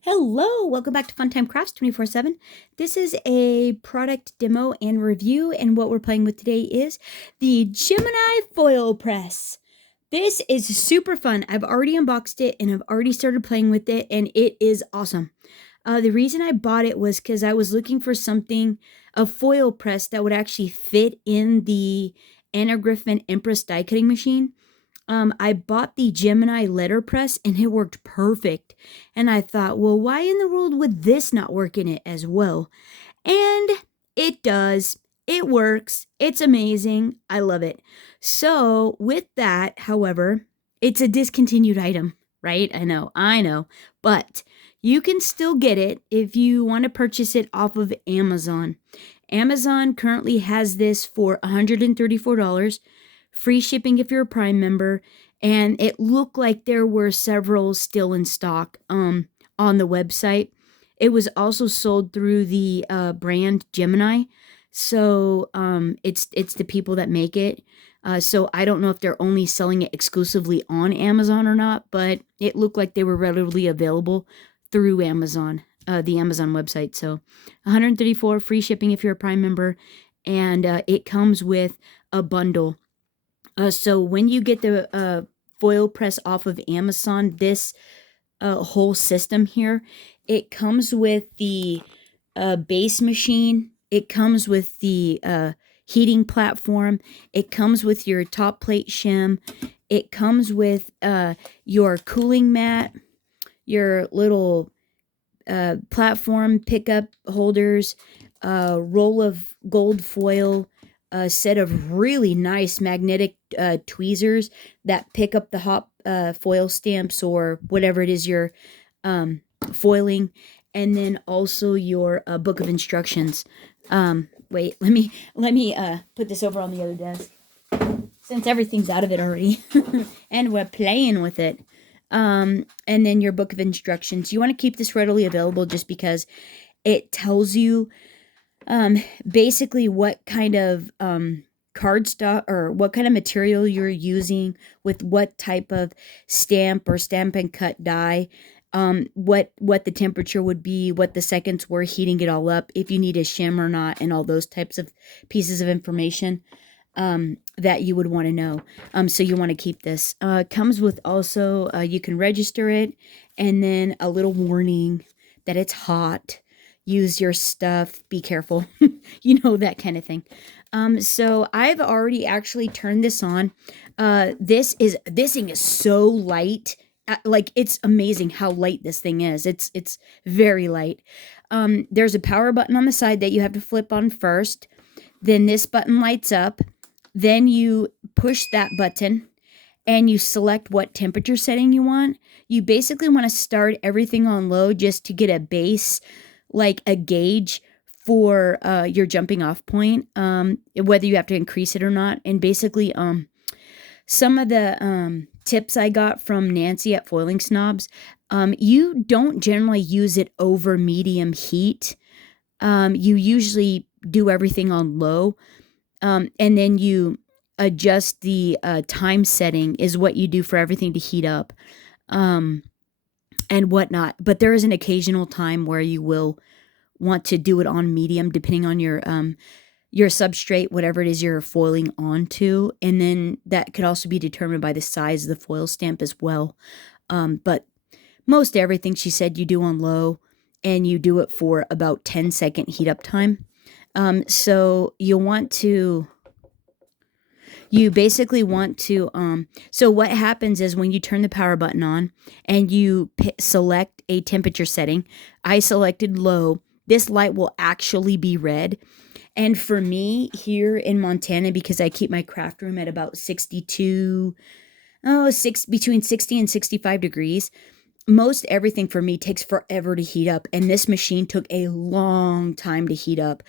Hello, welcome back to Funtime Crafts 24/7. This is a product demo and review, and what we're playing with today is the Gemini foil press. This is super fun. I've already unboxed it and I've already started playing with it, and it is awesome. The reason I bought it was because I was looking for something, a foil press that would actually fit in the Anna Griffin Empress die cutting machine. I bought the Gemini letterpress and it worked perfect. And I thought, well, why in the world would this not work in it as well? And it does. It works. It's amazing. I love it. So, with that, however, it's a discontinued item, right? I know. But you can still get it if you want to purchase it off of Amazon. Amazon currently has this for $134, free shipping if you're a Prime member, and it looked like there were several still in stock on the website. It was also sold through the brand Gemini, so it's the people that make it. So I don't know if they're only selling it exclusively on Amazon or not, but it looked like they were readily available through Amazon, the Amazon website. So 134 free shipping if you're a Prime member, and it comes with a bundle. So when you get the foil press off of Amazon, this whole system here, it comes with the base machine. It comes with the heating platform. It comes with your top plate shim. It comes with your cooling mat, your little platform pickup holders, roll of gold foil, a set of really nice magnetic tweezers that pick up the hot foil stamps or whatever it is you're foiling, and then also your book of instructions. Wait, let me put this over on the other desk since everything's out of it already, and we're playing with it. And then your book of instructions. You want to keep this readily available just because it tells you basically what kind of cardstock or what kind of material you're using with what type of stamp or stamp and cut die, what the temperature would be, what the seconds were heating it all up, if you need a shim or not, and all those types of pieces of information that you would want to know. So you want to keep this. Comes with also, you can register it, and then a little warning that it's hot. Use your stuff. Be careful. That kind of thing. So I've already actually turned this on. This thing is so light. Like, it's amazing how light this thing is. It's very light. There's a power button on the side that you have to flip on first. Then this button lights up. Then you push that button and you select what temperature setting you want. You basically want to start everything on low just to get a base, like a gauge for your jumping off point, whether you have to increase it or not. And basically, some of the tips I got from Nancy at Foiling Snobs, you don't generally use it over medium heat. You usually do everything on low. And then you adjust the time setting is what you do for everything to heat up, and whatnot. But there is an occasional time where you will want to do it on medium, depending on your substrate, whatever it is you're foiling onto. And then that could also be determined by the size of the foil stamp as well. But most everything, she said, you do on low, and you do it for about 10-second heat up time. So you basically want to, so what happens is when you turn the power button on and you select a temperature setting, I selected low, this light will actually be red. And for me here in Montana, because I keep my craft room at about between 60 and 65 degrees, most everything for me takes forever to heat up. And this machine took a long time to heat up.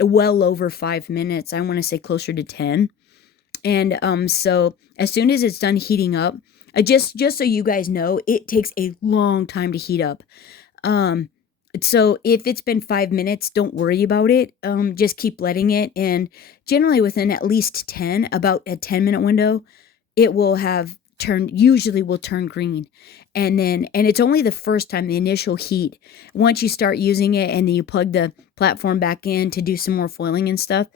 Well over 5 minutes. I want to say closer to 10. And so as soon as it's done heating up, just so you guys know, it takes a long time to heat up. So if it's been 5 minutes, don't worry about it. Just keep letting it, and generally within at least 10, about a 10-minute window, it will have usually will turn green. And it's only the first time, the initial heat. Once you start using it and then you plug the platform back in to do some more foiling and stuff,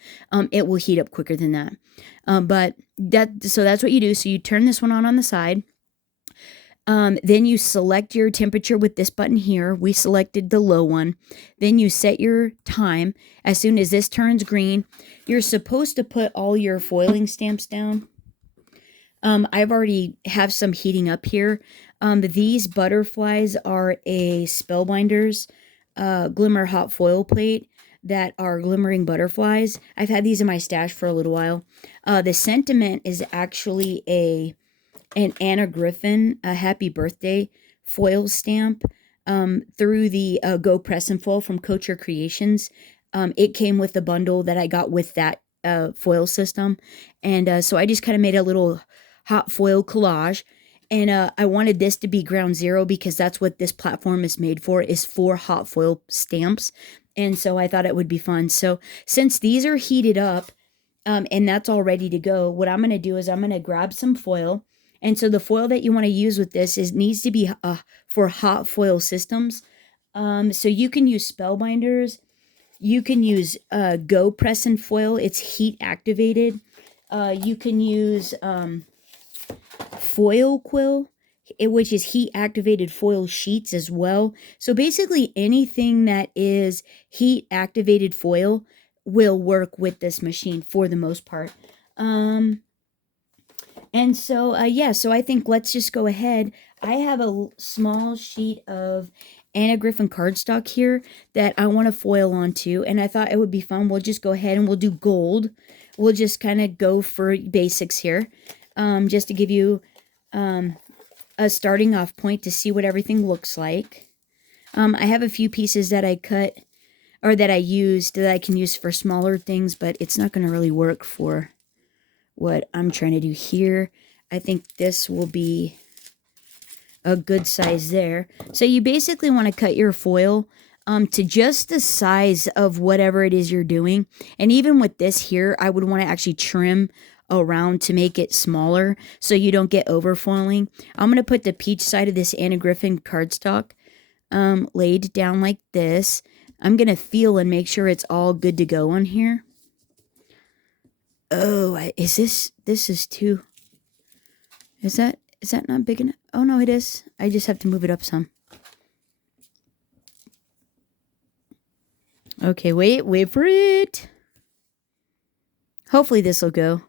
it will heat up quicker than that. So that's what you do. So you turn this one on the side. Then you select your temperature with this button here. We selected the low one. Then you set your time. As soon as this turns green, you're supposed to put all your foiling stamps down. I've already have some heating up here. These butterflies are a Spellbinders Glimmer Hot Foil Plate that are glimmering butterflies. I've had these in my stash for a little while. The sentiment is actually an Anna Griffin, a happy birthday foil stamp through the Go Press and Foil from Couture Creations. It came with the bundle that I got with that foil system. And so I just kind of made a little hot foil collage. And I wanted this to be ground zero because that's what this platform is made for, is for hot foil stamps. And so I thought it would be fun. So since these are heated up and that's all ready to go, what I'm going to do is I'm going to grab some foil. And so the foil that you want to use with this needs to be for hot foil systems. So you can use Spellbinders. You can use Go Press and Foil. It's heat activated. You can use Foil Quill, which is heat activated foil sheets as well. So basically anything that is heat activated foil will work with this machine for the most part. And so, so I think let's just go ahead. I have a small sheet of Anna Griffin cardstock here that I want to foil onto, and I thought it would be fun. We'll just go ahead and we'll do gold. We'll just kind of go for basics here, just to give you a starting off point to see what everything looks like. I have a few pieces that I cut, or that I used, that I can use for smaller things, but it's not going to really work for what I'm trying to do here. I think this will be a good size there. So you basically want to cut your foil to just the size of whatever it is you're doing. And even with this here, I would want to actually trim around to make it smaller so you don't get over foiling. I'm going to put the peach side of this Anna Griffin cardstock laid down like this. I'm going to feel and make sure it's all good to go on here. Oh, this is too, is that not big enough? Oh, no, it is. I just have to move it up some. Okay, wait for it. Hopefully this will go.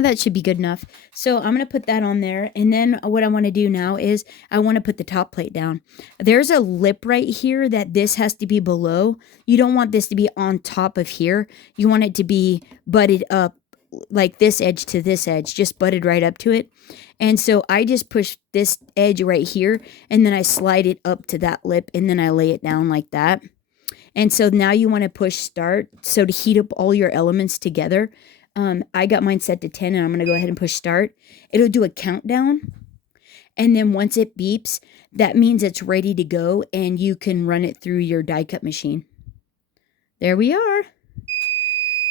That should be good enough. So I'm going to put that on there. And then what I want to do now is I want to put the top plate down. There's a lip right here that this has to be below. You don't want this to be on top of here. You want it to be butted up like this edge to this edge, just butted right up to it. And so I just push this edge right here and then I slide it up to that lip and then I lay it down like that. And so now you want to push start. So to heat up all your elements together, I got mine set to 10 and I'm going to go ahead and push start. It'll do a countdown. And then once it beeps, that means it's ready to go and you can run it through your die cut machine. There we are.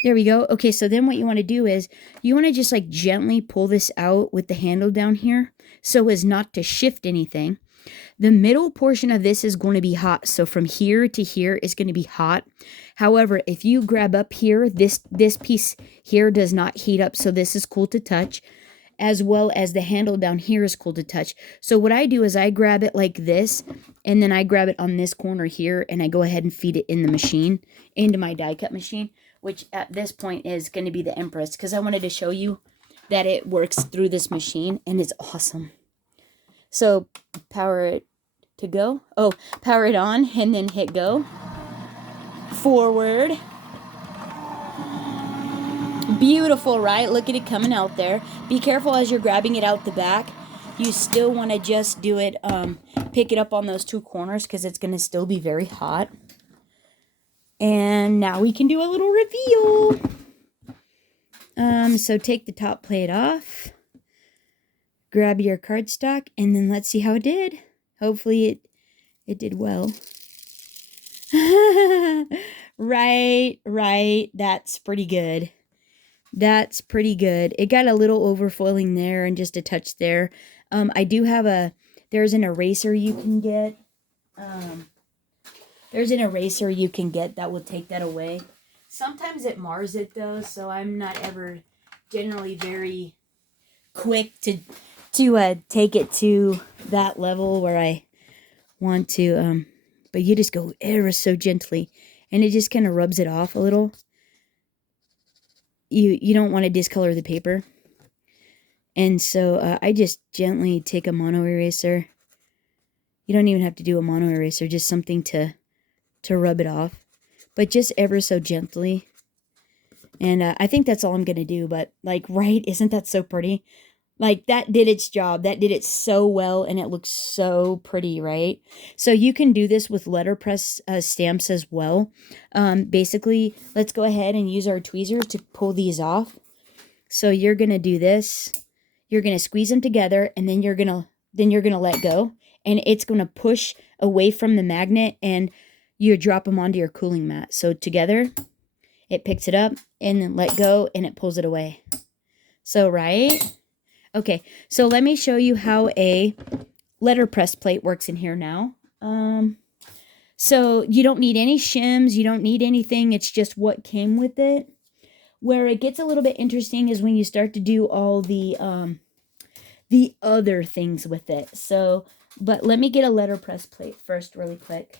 There we go. Okay, so then what you want to do is you want to just like gently pull this out with the handle down here so as not to shift anything. The middle portion of this is going to be hot. So from here to here is going to be hot. However, if you grab up here, this piece here does not heat up. So this is cool to touch, as well as the handle down here is cool to touch. So what I do is I grab it like this, and then I grab it on this corner here, and I go ahead and feed it in the machine, into my die cut machine, which at this point is going to be the Empress, because I wanted to show you that it works through this machine, and it's awesome. So power it to go. Oh, power it on and then hit go. Forward. Beautiful, right? Look at it coming out there. Be careful as you're grabbing it out the back. You still want to just do it, pick it up on those two corners because it's going to still be very hot. And now we can do a little reveal. So take the top plate off. Grab your cardstock, and then let's see how it did. Hopefully it did well. Right. That's pretty good. That's pretty good. It got a little overfoiling there and just a touch there. I do have there's an eraser you can get. There's an eraser you can get that will take that away. Sometimes it mars it though, so I'm not ever generally very quick to take it to that level where I want to. But you just go ever so gently, and it just kind of rubs it off a little. You don't want to discolor the paper. And so I just gently take a mono eraser. You don't even have to do a mono eraser, just something to rub it off. But just ever so gently. And I think that's all I'm going to do. But, like, right? Isn't that so pretty? Like, that did its job. That did it so well, and it looks so pretty, right? So you can do this with letterpress stamps as well. Basically, let's go ahead and use our tweezers to pull these off. So you're going to do this. You're going to squeeze them together, and then you're going to let go. And it's going to push away from the magnet, and you drop them onto your cooling mat. So together, it picks it up, and then let go, and it pulls it away. So, right? Okay, so let me show you how a letterpress plate works in here now. So you don't need any shims, you don't need anything, it's just what came with it. Where it gets a little bit interesting is when you start to do all the other things with it. So, but let me get a letterpress plate first really quick.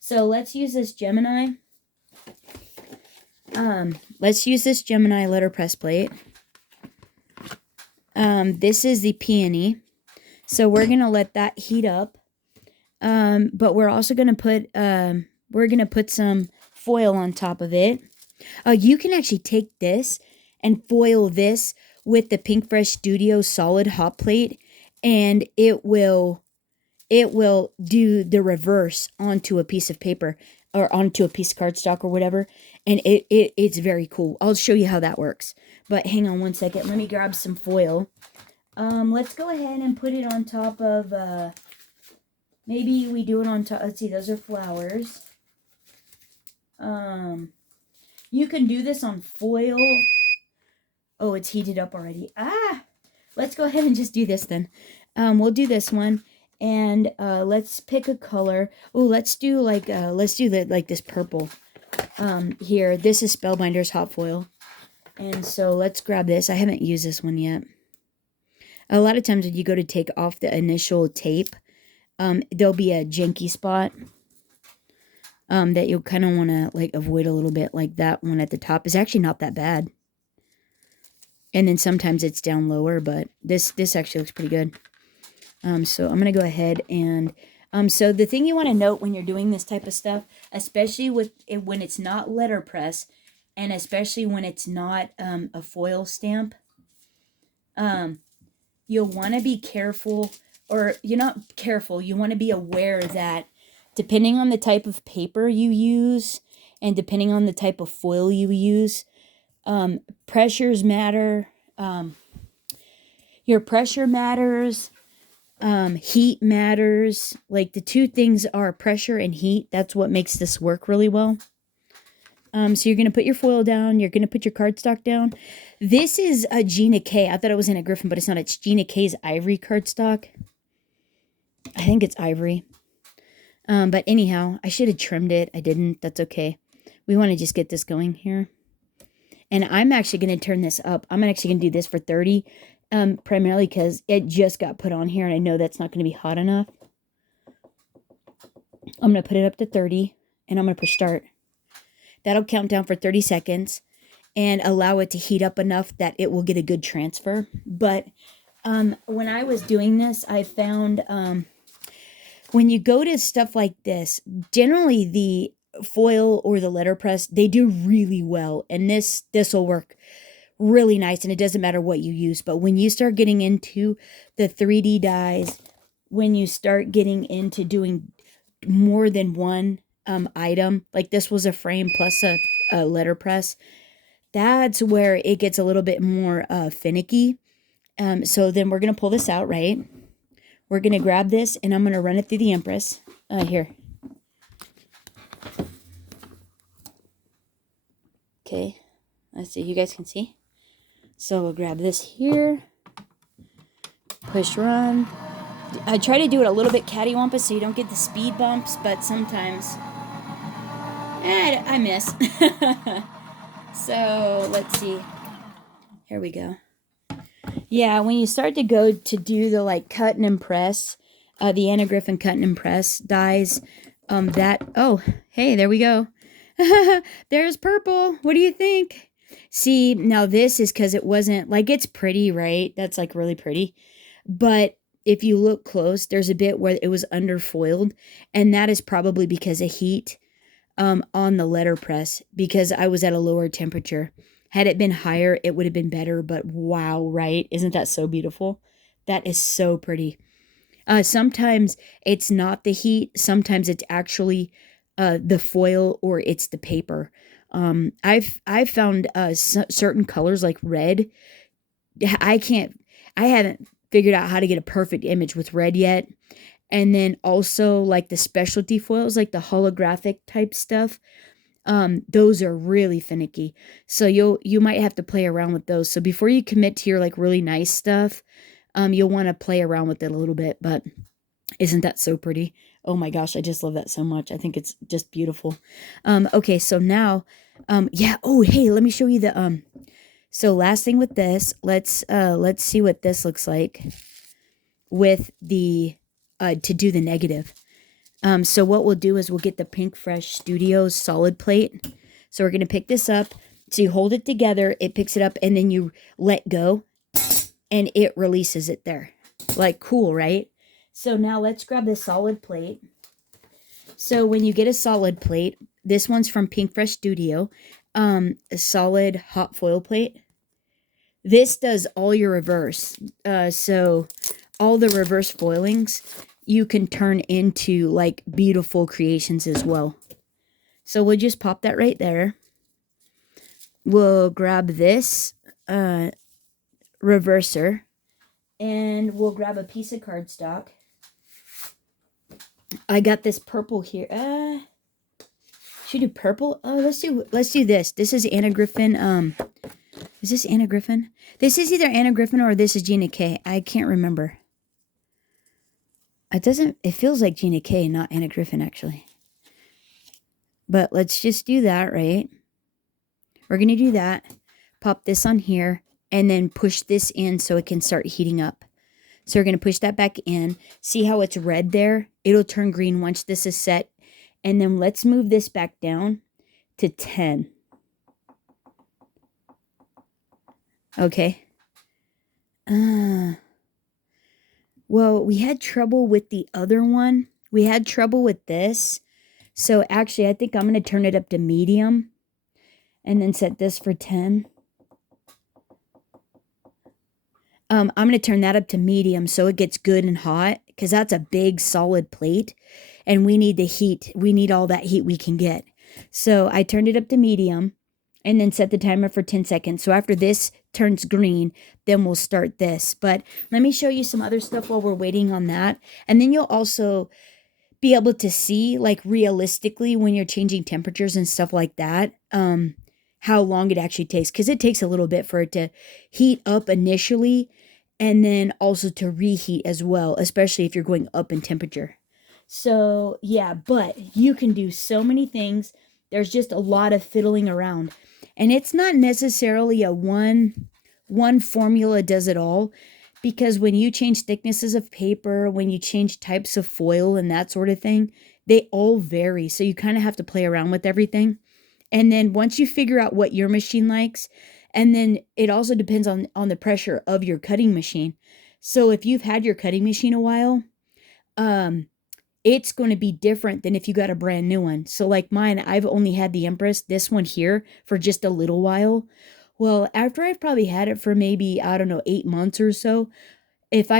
So let's use this Gemini. Let's use this Gemini letterpress plate. This is the peony. So we're going to let that heat up. But we're also going to put some foil on top of it. You can actually take this and foil this with the Pink Fresh Studio solid hot plate, and it will do the reverse onto a piece of paper or onto a piece of cardstock or whatever, and it's very cool. I'll show you how that works. But hang on one second. Let me grab some foil. Let's go ahead and put it on top of, maybe we do it on top. Let's see, those are flowers. You can do this on foil. Oh, it's heated up already. Let's go ahead and just do this then. We'll do this one. And let's pick a color. Oh, let's do like this purple. Here, this is Spellbinder's hot foil. And so let's grab this. I haven't used this one yet. A lot of times when you go to take off the initial tape, there'll be a janky spot that you'll kind of want to like avoid a little bit. Like that one at the top is actually not that bad. And then sometimes it's down lower, but this actually looks pretty good. So I'm going to go ahead and... so the thing you want to note when you're doing this type of stuff, especially when it's not letterpress, and especially when it's not a foil stamp, you'll want to be careful, or you're not careful, you want to be aware that depending on the type of paper you use and depending on the type of foil you use, pressures matter. Your pressure matters. Heat matters. Like the two things are pressure and heat. That's what makes this work really well. So you're going to put your foil down. You're going to put your cardstock down. This is a Gina K. I thought it was Anna Griffin, but it's not. It's Gina K's ivory cardstock. I think it's ivory. But anyhow, I should have trimmed it. I didn't. That's okay. We want to just get this going here. And I'm actually going to turn this up. I'm actually going to do this for 30. Primarily because it just got put on here and I know that's not going to be hot enough. I'm going to put it up to 30 and I'm going to push start. That'll count down for 30 seconds and allow it to heat up enough that it will get a good transfer. But when I was doing this, I found when you go to stuff like this, generally the foil or the letterpress, they do really well. And this will work really nice, and it doesn't matter what you use. But when you start getting into the 3D dies, when you start getting into doing more than one item, like this was a frame plus a letterpress, that's where it gets a little bit more finicky. So then we're going to pull this out, right? We're going to grab this, and I'm going to run it through the Empress. Here. Okay. Let's see. You guys can see? So we'll grab this here, push run. I try to do it a little bit cattywampus so you don't get the speed bumps, but sometimes I miss. So let's see. Here we go. Yeah, when you start to go to do the like cut and impress, the Anna Griffin cut and impress dies, oh, hey, there we go. There's purple. What do you think? See, now this is because it wasn't, like, it's pretty, right? That's like really pretty. But if you look close, there's a bit where it was underfoiled, and that is probably because of heat on the letterpress, because I was at a lower temperature. Had it been higher, it would have been better, but wow, right? Isn't that so beautiful? That is so pretty. Sometimes it's not the heat. Sometimes it's actually the foil, or it's the paper. I've found certain colors like red. I haven't figured out how to get a perfect image with red yet. And then also like the specialty foils, like the holographic type stuff. Those are really finicky. So you might have to play around with those. So before you commit to your like really nice stuff, you'll want to play around with it a little bit. But isn't that so pretty? Oh my gosh, I just love that so much. I think it's just beautiful. Okay, so now, yeah. Oh, hey, let me show you the So last thing with this, let's see what this looks like with the to do the negative. So what we'll do is we'll get the Pink Fresh Studios solid plate. So we're going to pick this up. So you hold it together, it picks it up, and then you let go, and it releases it there. Like, cool, right? So now let's grab the solid plate. So when you get a solid plate, this one's from Pink Fresh Studio, a solid hot foil plate. This does all your reverse. So all the reverse foilings you can turn into like beautiful creations as well. So we'll just pop that right there. We'll grab this reverser, and we'll grab a piece of cardstock. I got this purple here. Should I do purple? Oh, let's do this. This is Anna Griffin. Is this Anna Griffin? This is either Anna Griffin or this is Gina K. I can't remember. It feels like Gina K, not Anna Griffin, actually. But let's just do that, right? We're going to do that. Pop this on here, and then push this in so it can start heating up. So we're going to push that back in. See how it's red there? It'll turn green once this is set. And then let's move this back down to 10. Okay. Well, we had trouble with the other one. We had trouble with this. So actually, I think I'm going to turn it up to medium and then set this for 10. I'm going to turn that up to medium so it gets good and hot, because that's a big solid plate and we need the heat. We need all that heat we can get. So I turned it up to medium and then set the timer for 10 seconds. So after this turns green, then we'll start this. But let me show you some other stuff while we're waiting on that. And then you'll also be able to see, like, realistically when you're changing temperatures and stuff like that, how long it actually takes. Because it takes a little bit for it to heat up initially, and then also to reheat as well, especially if you're going up in temperature. So yeah, but you can do so many things. There's just a lot of fiddling around. And it's not necessarily a one formula does it all, because when you change thicknesses of paper, when you change types of foil and that sort of thing, they all vary. So you kind of have to play around with everything. And then once you figure out what your machine likes, and then it also depends on the pressure of your cutting machine. So if you've had your cutting machine a while, it's going to be different than if you got a brand new one. So like mine, I've only had the Empress, this one here, for just a little while. Well, after I've probably had it for maybe, I don't know, 8 months or so, if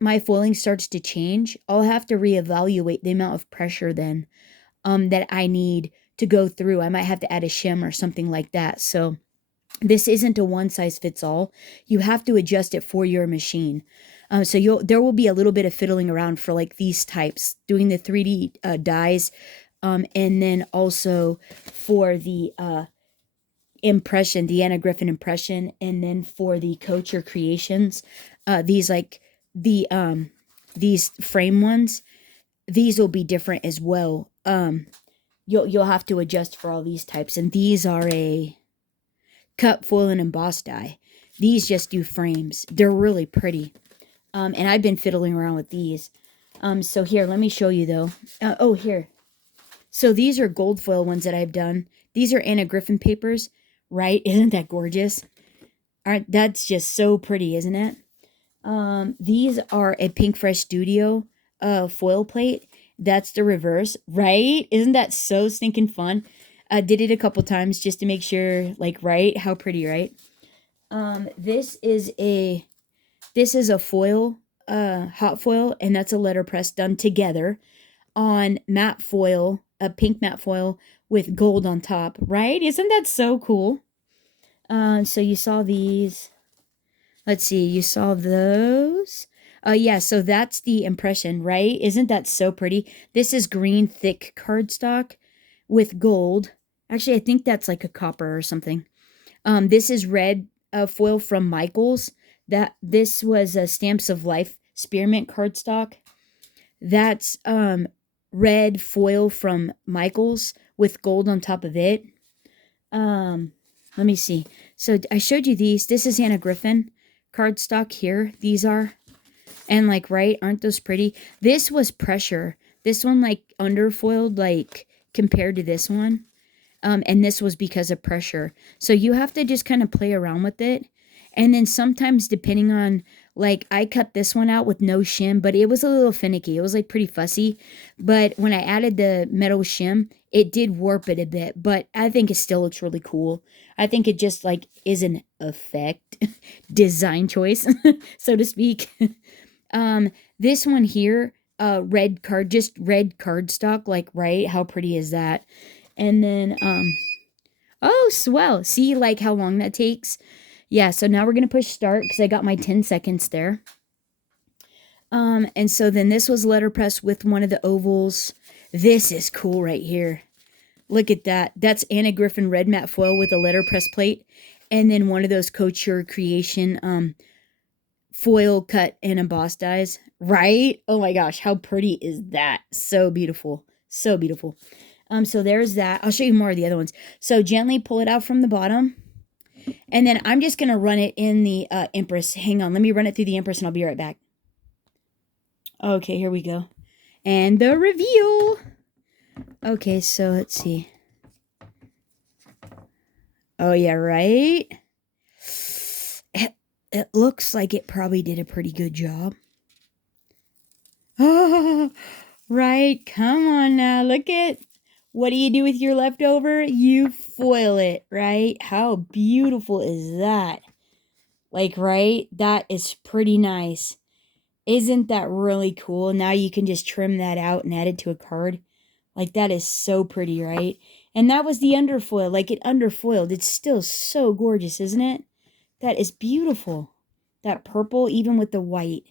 my foiling starts to change, I'll have to reevaluate the amount of pressure then that I need to go through. I might have to add a shim or something like that. So this isn't a one size fits all. You have to adjust it for your machine. So there will be a little bit of fiddling around for like these types, doing the 3D dies, and then also for the impression, the Anna Griffin impression, and then for the Couture Creations, these like these frame ones, these will be different as well. You'll have to adjust for all these types, and these are a cut, foil, and embossed die. These just do frames. They're really pretty. And I've been fiddling around with these. So here, let me show you though. Oh, here. So these are gold foil ones that I've done. These are Anna Griffin papers, right? Isn't that gorgeous? That's just so pretty, isn't it? These are a Pink Fresh Studio foil plate. That's the reverse, right? Isn't that so stinking fun? I did it a couple times just to make sure, like, right? How pretty, right? This is a foil, hot foil, and that's a letterpress done together on matte foil, a pink matte foil with gold on top, right? Isn't that so cool? So you saw these. Let's see, you saw those. Yeah, so that's the impression, right? Isn't that so pretty? This is green thick cardstock with gold. Actually, I think that's like a copper or something. This is red foil from Michaels. This was Stamps of Life spearmint cardstock. That's red foil from Michaels with gold on top of it. Let me see. So I showed you these. This is Anna Griffin cardstock here. These are. And like, right, aren't those pretty? This was pressure. This one like underfoiled like compared to this one. And this was because of pressure. So you have to just kind of play around with it. And then sometimes depending on, like, I cut this one out with no shim, but it was a little finicky. It was like pretty fussy. But when I added the metal shim, it did warp it a bit. But I think it still looks really cool. I think it just like is an effect, design choice, so to speak. This one here, red cardstock, like, right? How pretty is that? And then, oh, swell. See, like, how long that takes? Yeah, so now we're going to push start because I got my 10 seconds there. And so then this was letterpress with one of the ovals. This is cool right here. Look at that. That's Anna Griffin red matte foil with a letterpress plate. And then one of those Couture Creation, foil cut and embossed dies. Right? Oh my gosh, how pretty is that? So beautiful. So beautiful. So there's that. I'll show you more of the other ones. So gently pull it out from the bottom. And then I'm just going to run it in the Empress. Hang on. Let me run it through the Empress and I'll be right back. Okay, here we go. And the reveal. Okay, so let's see. Oh, yeah, right? It looks like it probably did a pretty good job. Oh, right. Come on now. Look at. What do you do with your leftover? You foil it, right? How beautiful is that? Like, right? That is pretty nice. Isn't that really cool? Now you can just trim that out and add it to a card. Like, that is so pretty, right? And that was the underfoil. Like, it underfoiled. It's still so gorgeous, isn't it? That is beautiful. That purple, even with the white.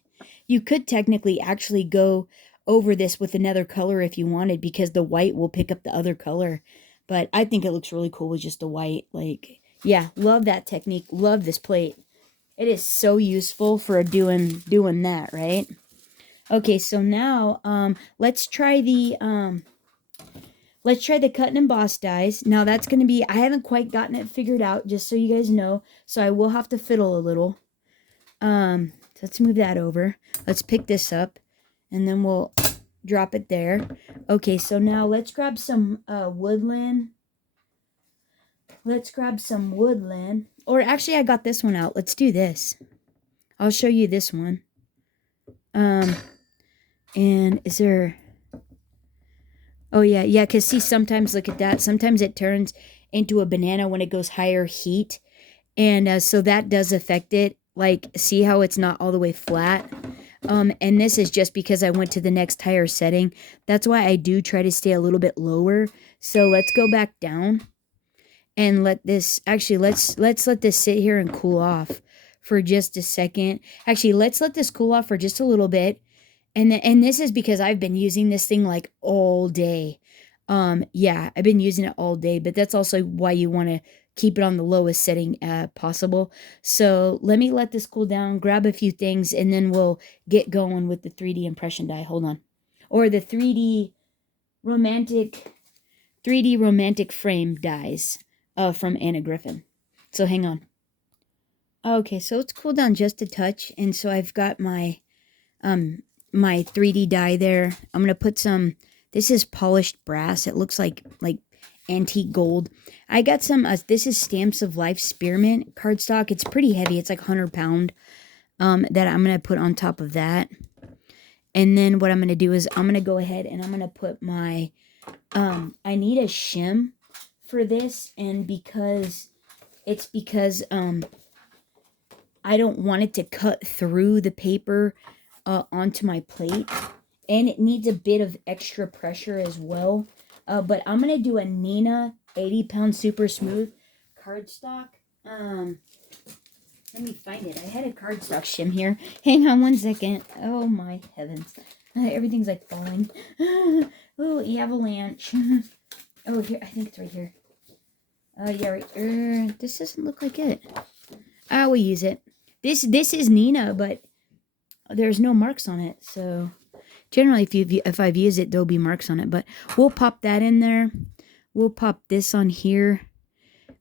You could technically actually go over this with another color if you wanted, because the white will pick up the other color. But I think it looks really cool with just the white. Like, yeah, love that technique. Love this plate. It is so useful for doing that, right? Okay, so now let's try the cut and emboss dies. Now that's going to be, I haven't quite gotten it figured out, just so you guys know. So I will have to fiddle a little. So let's move that over. Let's pick this up. And then we'll drop it there. Okay, so now let's grab some woodland. Let's grab some woodland. Or actually, I got this one out. Let's do this. I'll show you this one. And is there... Oh, yeah, because see, sometimes, look at that. Sometimes it turns into a banana when it goes higher heat. And so that does affect it. Like, see how it's not all the way flat? And this is just because I went to the next higher setting. That's why I do try to stay a little bit lower. So let's go back down and let this, actually, let's let this sit here and cool off for just a second. Actually, let's let this cool off for just a little bit. And this is because I've been using this thing like all day. Yeah, I've been using it all day, but that's also why you want to keep it on the lowest setting possible. So let me let this cool down, grab a few things, and then we'll get going with the 3D impression die. Hold on. Or the 3D romantic frame dies from Anna Griffin. So hang on. Okay, so it's cooled down just a touch, and so I've got my my 3D die there. I'm gonna put some. This is polished brass. It looks like antique gold. I got some. This is Stamps of Life Spearmint cardstock. It's pretty heavy. It's like 100 pound. That I'm gonna put on top of that. And then what I'm gonna do is I'm gonna go ahead and I'm gonna put my. I need a shim for this, and because I don't want it to cut through the paper onto my plate, and it needs a bit of extra pressure as well. But I'm gonna do a Nina 80 pound super smooth cardstock. Let me find it. I had a cardstock shim here. Hang on one second. Oh my heavens. Everything's like falling. Oh, avalanche. Oh, here. I think it's right here. Yeah, right. This doesn't look like it. I will use it. This is Nina, but there's no marks on it. So generally, if I've used it, there'll be marks on it. But we'll pop that in there. We'll pop this on here.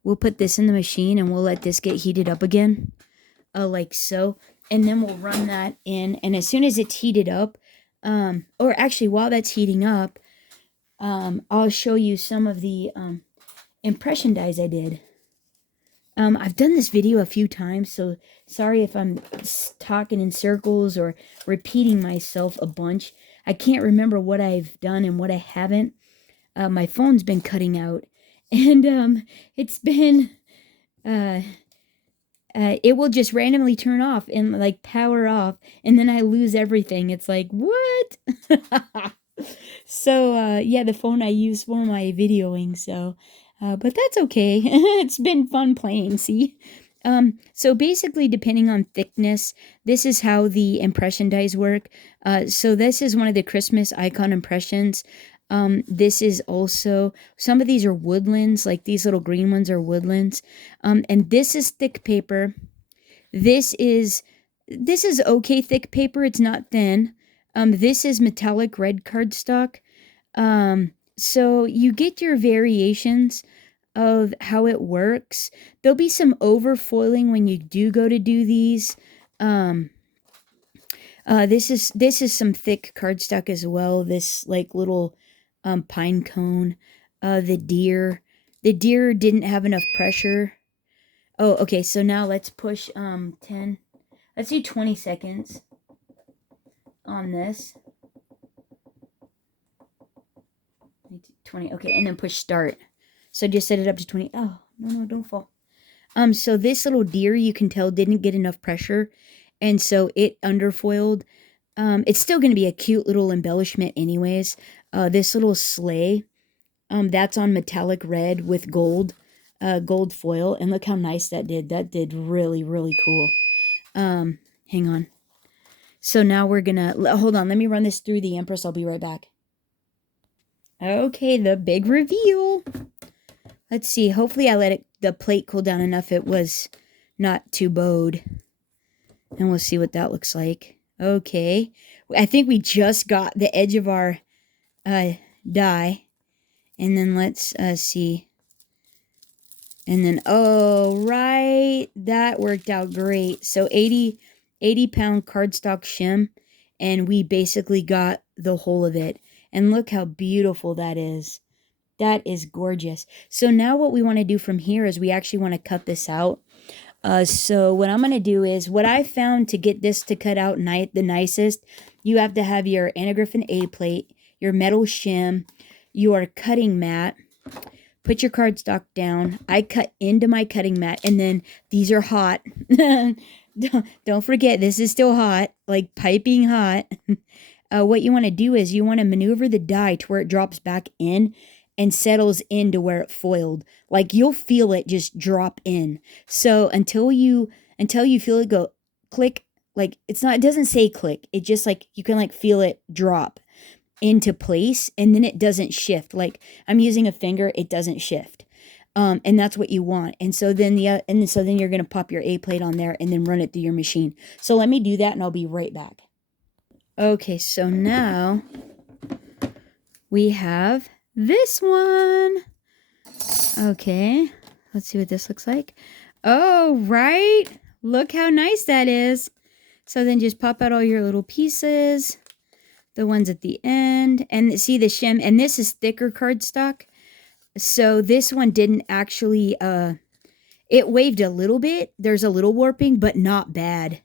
We'll put this in the machine, and we'll let this get heated up again, like so. And then we'll run that in. And as soon as it's heated up, or actually while that's heating up, I'll show you some of the impression dies I did. I've done this video a few times, so sorry if I'm talking in circles or repeating myself a bunch. I can't remember what I've done and what I haven't. My phone's been cutting out, and it's been it will just randomly turn off and like power off, and then I lose everything. It's like, what? So yeah, the phone I use for my videoing, so but that's okay. It's been fun playing, see? So basically, depending on thickness, this is how the impression dies work. So this is one of the Christmas icon impressions. This is also, some of these are woodlands, like these little green ones are woodlands. And this is thick paper. This is okay thick paper. It's not thin. This is metallic red cardstock. So you get your variations of how it works. There'll be some overfoiling when you do go to do these. This is some thick cardstock as well. This like little pine cone. The deer didn't have enough pressure. Oh, okay. So now let's push 10. Let's do 20 seconds on this. 20. Okay, and then push start. So just set it up to 20. Oh, no, don't fall. So this little deer, you can tell, didn't get enough pressure, and so it underfoiled. It's still going to be a cute little embellishment anyways. This little sleigh, that's on metallic red with gold foil, and look how nice that did. That did really, really cool. Hang on. So now we're gonna, hold on, let me run this through the Empress. I'll be right back. Okay, the big reveal. Let's see. Hopefully I let the plate cool down enough it was not too bowed. And we'll see what that looks like. Okay. I think we just got the edge of our die. And then let's see. And then, oh, right. That worked out great. So 80 pound cardstock shim. And we basically got the whole of it. And look how beautiful that is. That is gorgeous. So now what we want to do from here is we actually want to cut this out. So what I'm going to do is, what I found to get this to cut out the nicest, you have to have your Anna Griffin A plate, your metal shim, your cutting mat. Put your cardstock down. I cut into my cutting mat, and then these are hot. Don't forget, this is still hot, like piping hot. What you want to do is you want to maneuver the die to where it drops back in and settles into where it foiled. Like you'll feel it just drop in. So until you feel it go click, like it doesn't say click. It just like you can like feel it drop into place, and then it doesn't shift. Like I'm using a finger, it doesn't shift. And that's what you want. And so then you're going to pop your A plate on there and then run it through your machine. So let me do that and I'll be right back. Okay, so now we have this one. Okay, let's see what this looks like. Oh, right. Look how nice that is. So then just pop out all your little pieces, the ones at the end, and see the shim. And this is thicker cardstock. So this one didn't actually, it waved a little bit. There's a little warping, but not bad.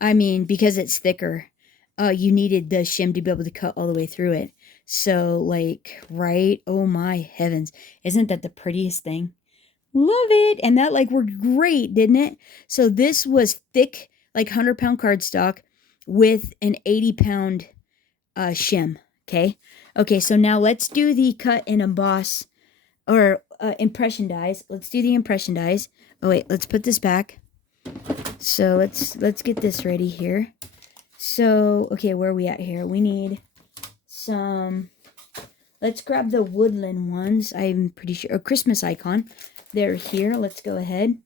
I mean, because it's thicker, you needed the shim to be able to cut all the way through it. So, like, right? Oh my heavens. Isn't that the prettiest thing? Love it. And that, like, worked great, didn't it? So this was thick, like 100-pound cardstock with an 80-pound shim. Okay. Okay, so now let's do the cut and emboss or impression dies. Let's do the impression dies. Oh wait, let's put this back. So let's get this ready here. So, okay, where are we at here? We need some, let's grab the woodland ones. I'm pretty sure, a Christmas icon. They're here. Let's go ahead.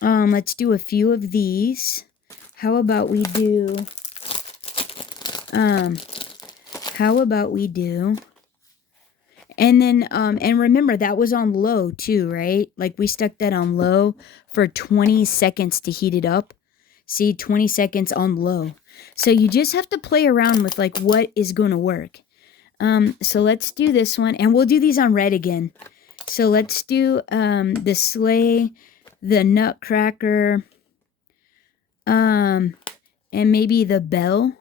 Let's do a few of these. How about we do, and then, and remember that was on low too, right? Like we stuck that on low for 20 seconds to heat it up. See, 20 seconds on low. So you just have to play around with like what is going to work. So let's do this one, and we'll do these on red again. So let's do the sleigh, the nutcracker, and maybe the bell.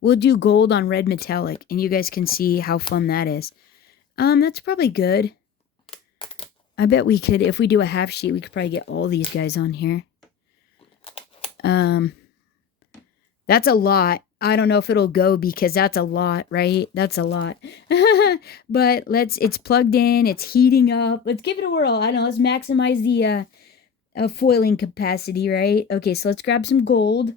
We'll do gold on red metallic, and you guys can see how fun that is. That's probably good. I bet we could, if we do a half sheet, we could probably get all these guys on here. That's a lot. I don't know if it'll go because that's a lot, right? That's a lot. But it's plugged in, it's heating up. Let's give it a whirl. I don't know, let's maximize the foiling capacity, right? Okay, so let's grab some gold.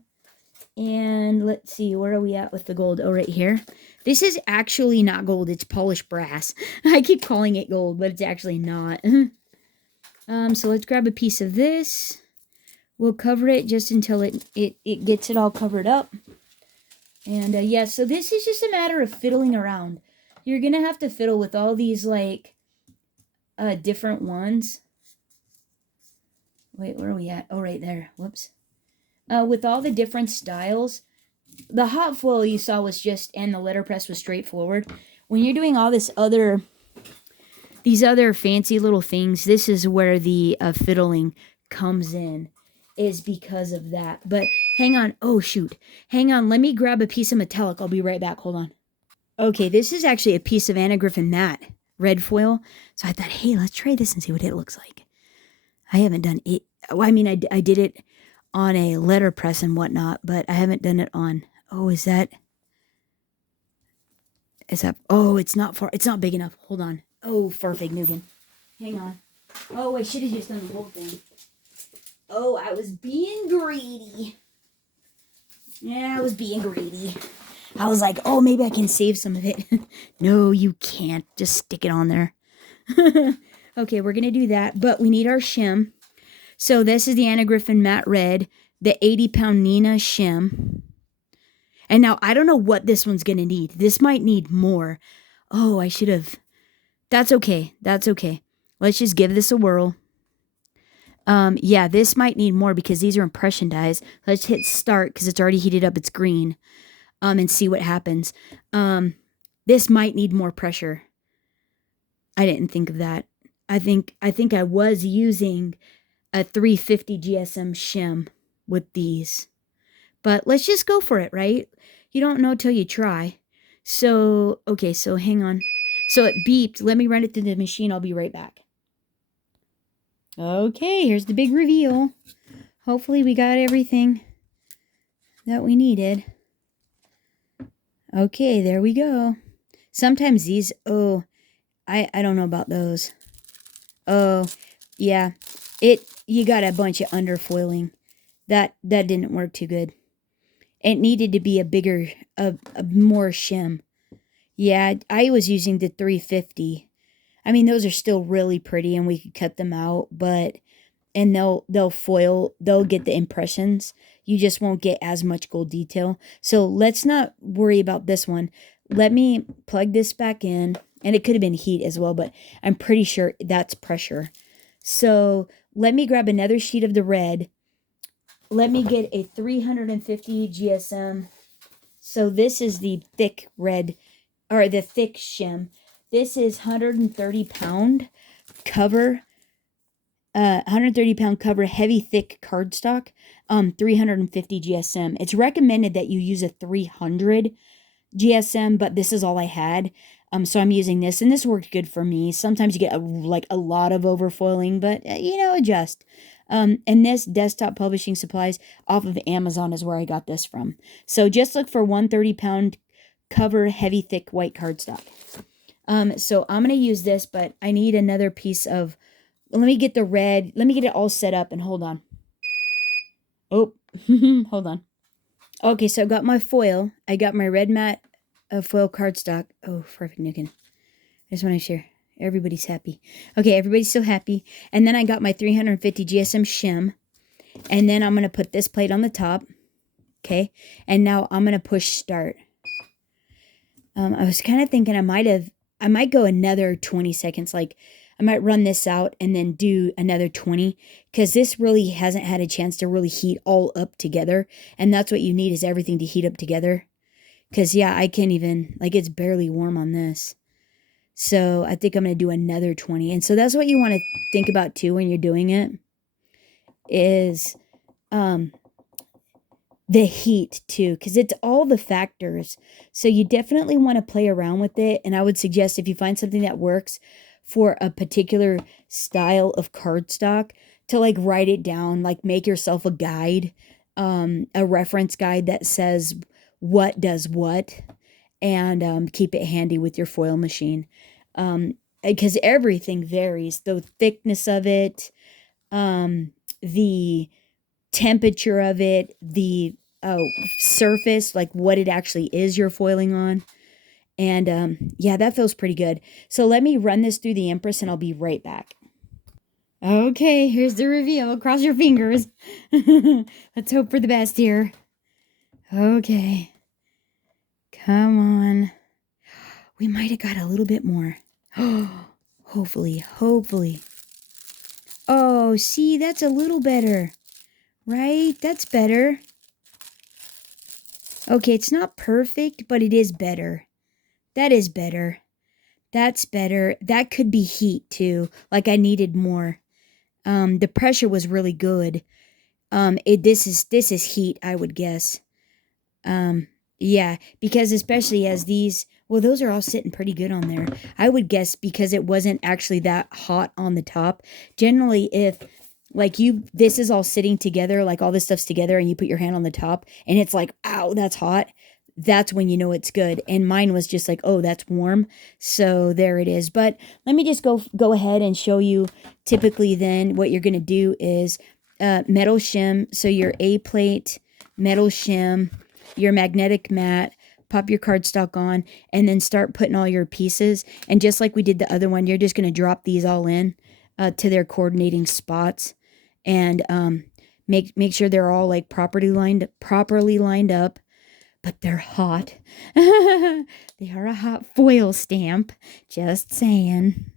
And let's see, where are we at with the gold? Oh, right here. This is actually not gold, it's polished brass. I keep calling it gold, but it's actually not. So let's grab a piece of this. We'll cover it just until it gets it all covered up. And yeah, so this is just a matter of fiddling around. You're going to have to fiddle with all these like different ones. Wait, where are we at? Oh, right there. Whoops. With all the different styles, the hot foil you saw was just, and the letterpress was straightforward. When you're doing all these other fancy little things, this is where the fiddling comes in, is because of that. But hang on. Oh, shoot. Hang on. Let me grab a piece of metallic. I'll be right back. Hold on. Okay, this is actually a piece of Anna Griffin matte red foil. So I thought, hey, let's try this and see what it looks like. I haven't done it. Well, I mean, I did it on a letterpress and whatnot, but I haven't done it on, oh, is that, oh, it's not far, it's not big enough. Hold on. Oh, Farfig Nugan. Hang on. Oh, I should have just done the whole thing. Oh, I was being greedy. Yeah, I was being greedy. I was like, oh, maybe I can save some of it. No, you can't. Just stick it on there. Okay, we're going to do that, but we need our shim. So this is the Anna Griffin Matte Red, the 80-pound Nina shim. And now I don't know what this one's going to need. This might need more. Oh, I should have. That's okay. That's okay. Let's just give this a whirl. Yeah, this might need more because these are impression dies. Let's hit start because it's already heated up. It's green. And see what happens. This might need more pressure. I didn't think of that. I think I was using a 350 GSM shim with these. But let's just go for it, right? You don't know till you try. So, okay, so hang on. So it beeped. Let me run it through the machine. I'll be right back. Okay, here's the big reveal. Hopefully we got everything that we needed. Okay, there we go. Sometimes these, oh, I don't know about those. Oh, yeah. You got a bunch of underfoiling. That didn't work too good. It needed to be a bigger, a more shim. Yeah, I was using the 350. I mean, those are still really pretty and we could cut them out, but and they'll get the impressions. You just won't get as much gold detail. So let's not worry about this one. Let me plug this back in, and it could have been heat as well, but I'm pretty sure that's pressure. So let me grab another sheet of the red. Let me get a 350 GSM. So this is the thick red, or the thick shim. This is 130 pound cover, 130 pound cover, heavy thick cardstock, 350 GSM. It's recommended that you use a 300 GSM, but this is all I had. So I'm using this, and this worked good for me. Sometimes you get a lot of overfoiling, but adjust. And this Desktop Publishing Supplies off of Amazon is where I got this from. So just look for 130 pound cover, heavy thick white cardstock. So I'm gonna use this, but I need another piece of. Let me get the red. Let me get it all set up, and hold on. Oh, hold on. Okay, so I got my foil. I got my red matte foil cardstock. Oh, perfect, Nukin. I just want to share. Everybody's happy. Okay, everybody's so happy. And then I got my 350 GSM shim. And then I'm going to put this plate on the top. Okay, and now I'm going to push start. I was kind of thinking I might go another 20 seconds. Like, I might run this out and then do another 20, because this really hasn't had a chance to really heat all up together. And that's what you need, is everything to heat up together. Because, yeah, I can't even, like, it's barely warm on this. So I think I'm going to do another 20. And so that's what you want to think about, too, when you're doing it, is the heat, too, because it's all the factors. So you definitely want to play around with it. And I would suggest, if you find something that works for a particular style of cardstock, to like write it down, like make yourself a guide, a reference guide that says what does what, and keep it handy with your foil machine, because everything varies, the thickness of it, the temperature of it, the surface, like what it actually is you're foiling on. And yeah, that feels pretty good. So let me run this through the Empress, and I'll be right back. Okay, here's the reveal. Cross your fingers. Let's hope for the best here. Okay. Come on. We might have got a little bit more. Hopefully. Oh, see, that's a little better. Right? That's better. Okay, it's not perfect, but it is better. That is better. That's better. That could be heat too. Like, I needed more. The pressure was really good. This is heat, I would guess. Yeah, because especially as these, well, those are all sitting pretty good on there. I would guess because it wasn't actually that hot on the top. Generally, if like this is all sitting together, like all this stuff's together, and you put your hand on the top and it's like, ow, that's hot. That's when you know it's good. And mine was just like, oh, that's warm. So there it is. But let me just go ahead and show you. Typically then what you're going to do is metal shim. So your A plate, metal shim, your magnetic mat, pop your cardstock on, and then start putting all your pieces. And just like we did the other one, you're just going to drop these all in to their coordinating spots, and make sure they're all like properly lined up. But they're hot. They are a hot foil stamp. Just saying.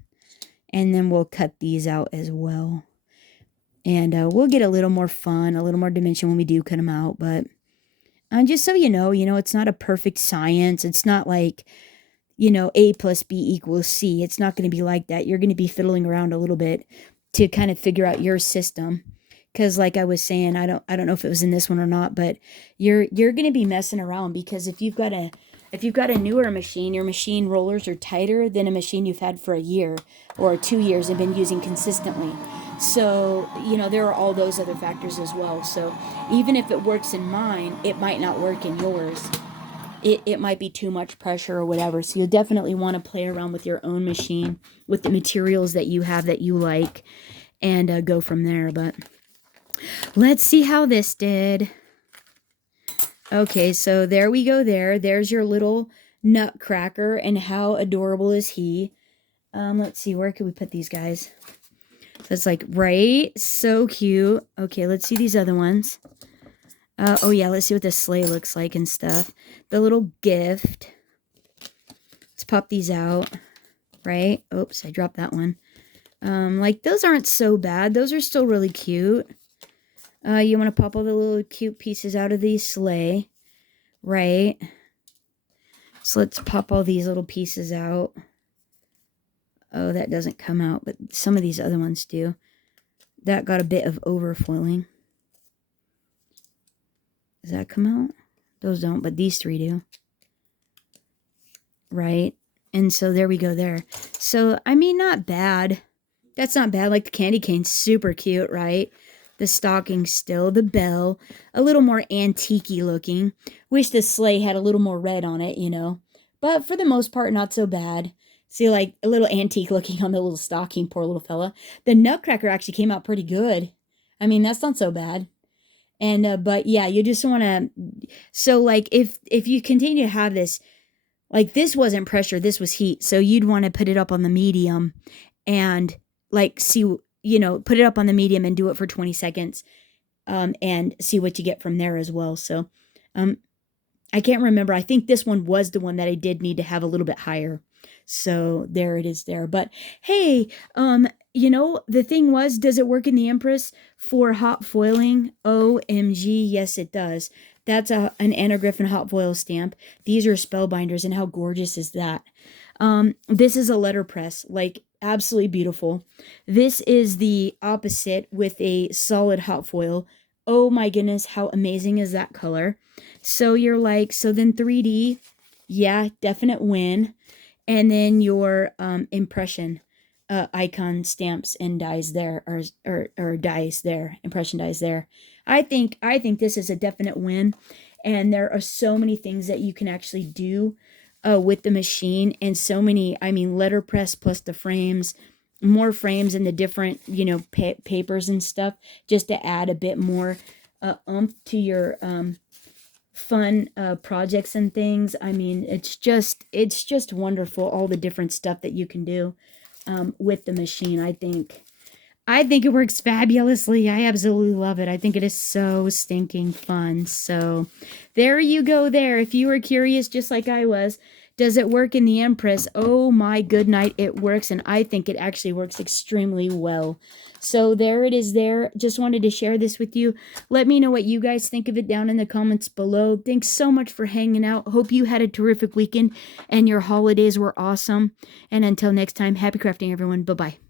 And then we'll cut these out as well. And we'll get a little more fun, a little more dimension when we do cut them out. But just so you know, it's not a perfect science. It's not like, A plus B equals C. It's not going to be like that. You're going to be fiddling around a little bit to kind of figure out your system. Because like I was saying, I don't know if it was in this one or not, but you're going to be messing around, because if you've got a newer machine, your machine rollers are tighter than a machine you've had for a year or 2 years and been using consistently. So, there are all those other factors as well. So even if it works in mine, it might not work in yours. It might be too much pressure or whatever. So you'll definitely want to play around with your own machine, with the materials that you have that you like, and go from there. But let's see how this did. Okay, so there we go there. There's your little nutcracker, and how adorable is he? Let's see, where can we put these guys? So it's like, right? So cute. Okay, let's see these other ones. Oh yeah, let's see what the sleigh looks like and stuff. The little gift. Let's pop these out. Right? Oops, I dropped that one. Like, those aren't so bad. Those are still really cute. You want to pop all the little cute pieces out of the sleigh. Right? So let's pop all these little pieces out. Oh, that doesn't come out, but some of these other ones do. That got a bit of overfoiling. Does that come out? Those don't, but these three do. Right? And so there we go there. So, I mean, not bad. That's not bad. Like, the candy cane's super cute, right? The stocking still. The bell. A little more antique-y looking. Wish the sleigh had a little more red on it, you know. But for the most part, not so bad. See, like, a little antique looking on the little stocking, poor little fella. The nutcracker actually came out pretty good. I mean, that's not so bad. And, but yeah, you just want to, so like, if you continue to have this, like, this wasn't pressure, this was heat. So you'd want to put it up on the medium and like, see, you know, put it up on the medium and do it for 20 seconds, and see what you get from there as well. So, I can't remember. I think this one was the one that I did need to have a little bit higher. So there it is there. But hey, you know, the thing was, does it work in the Empress for hot foiling? OMG, yes it does. That's an Anna Griffin hot foil stamp. These are spellbinders, and how gorgeous is that? This is a letterpress, like, absolutely beautiful. This is the opposite with a solid hot foil. Oh my goodness, how amazing is that color? So you're like, so then 3D, yeah, definite win. And then your impression icon stamps and dies there, or dies there, impression dies there. I think this is a definite win, and there are so many things that you can actually do with the machine, and so many, I mean, letterpress plus the frames, more frames and the different, you know, papers and stuff, just to add a bit more oomph to your fun projects and things. I mean, it's just wonderful, all the different stuff that you can do with the machine. I think it works fabulously. I absolutely love it. I think it is so stinking fun. So there you go there. If you were curious, just like I was, does it work in the Empress? Oh my good night, it works, and I think it actually works extremely well. So there it is there. Just wanted to share this with you. Let me know what you guys think of it down in the comments below. Thanks so much for hanging out. Hope you had a terrific weekend and your holidays were awesome. And until next time, happy crafting, everyone. Bye-bye.